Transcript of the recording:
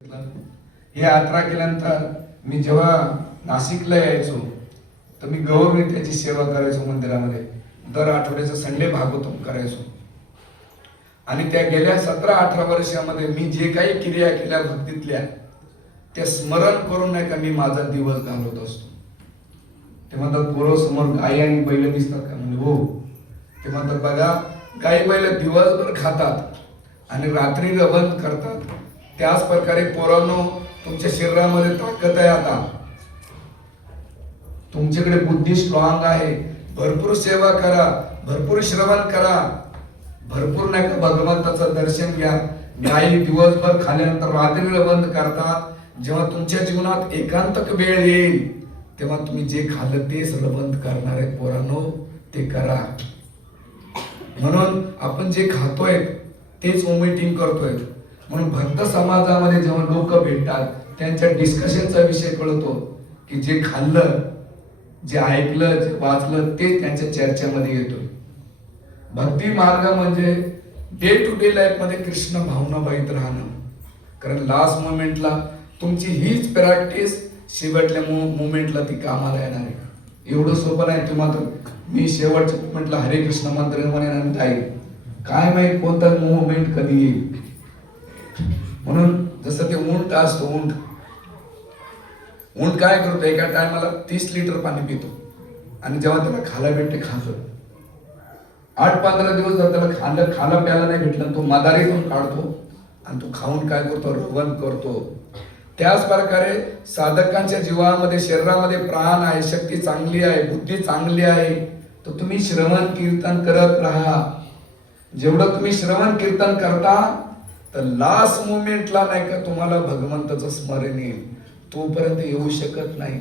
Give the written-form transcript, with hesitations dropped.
हे यात्रा केल्यानंतर मी जेव्हा नाशिकला यायचो तर मी गौरनित्याची सेवा करायचो मंदिरामध्ये. दर आठवड्याचा संडे भागवतम करायचो. आणि त्या गेल्या 17-18 वर्षामध्ये मी जे काही क्रिया केल्या भक्तीतल्या त्या स्मरण करून नाही का मी माझा दिवस घालवत असतो. ते म्हणतात पोरं समोर गाई आणि बैल दिसतात का? म्हणजे हो. ते म्हणतात बघा गाई बैल दिवसभर खातात आणि रात्री रवंथ करतात. त्याच प्रकारे पोरांनो तुमच्या शरीरामध्ये ताकद आहे. आता तुमच्याकडे बुद्धी स्ट्रॉंग आहे. भरपूर सेवा करा, भरपूर श्रवण करा, भरपूर नाही का भगवंताचं दर्शन घ्या. गाई दिवसभर खाल्यानंतर रात्री रवंथ करतात. जेव्हा तुमच्या जीवनात एकांतक वेळ येईल तेव्हा तुम्ही जे खाल्लं तेच रवंथ करणार आहे. पोरांनो ते करा. म्हणून आपण जे खातोय तेच ओमिटिंग करतोय. म्हणून भक्त समाजामध्ये जेव्हा लोक भेटतात त्यांच्या डिस्कशनचा विषय कळतो की जे खाल्लं, जे ऐकलं, जे वाचलं तेच त्यांच्या चर्चेमध्ये येतो. भक्ती मार्ग म्हणजे डे टू डे लाईफ मध्ये कृष्ण भावनाबाईत राहणं. कारण लास्ट मोमेंटला तुमची हीच प्रॅक्टिस शेवटल्या मोमेंटला ती कामाला येणार आहे. एवढं सोपं नाही. तुम्हाला मी शेवटच्या मोमेंटला हरे कृष्ण मंत्र म्हणून जाईल, काय माहित कोणता मोमेंट कधी येईल. म्हणून जसं ते उंट असतो, उंट काय करतो एका टायमाला 30 लिटर पाणी पितो आणि जेव्हा त्याला खायला भेटते खातो. 8-15 दिवस जर त्याला खायला प्यायला नाही भेटलं तो मदारीतून काढतो आणि तो खाऊन काय करतो रवंथ करतो. त्याच प्रकारे साधकांच्या जीवामध्ये शरीरामध्ये प्राण आहे, शक्ती चांगली आहे, बुद्धी चांगली आहे, तर तुम्ही श्रवण कीर्तन करत राहा. जेवढं तुम्ही श्रवण कीर्तन करता तर लास्ट मोमेंटला नाही का तुम्हाला भगवंताचं स्मरण येईल. तोपर्यंत येऊ शकत नाही.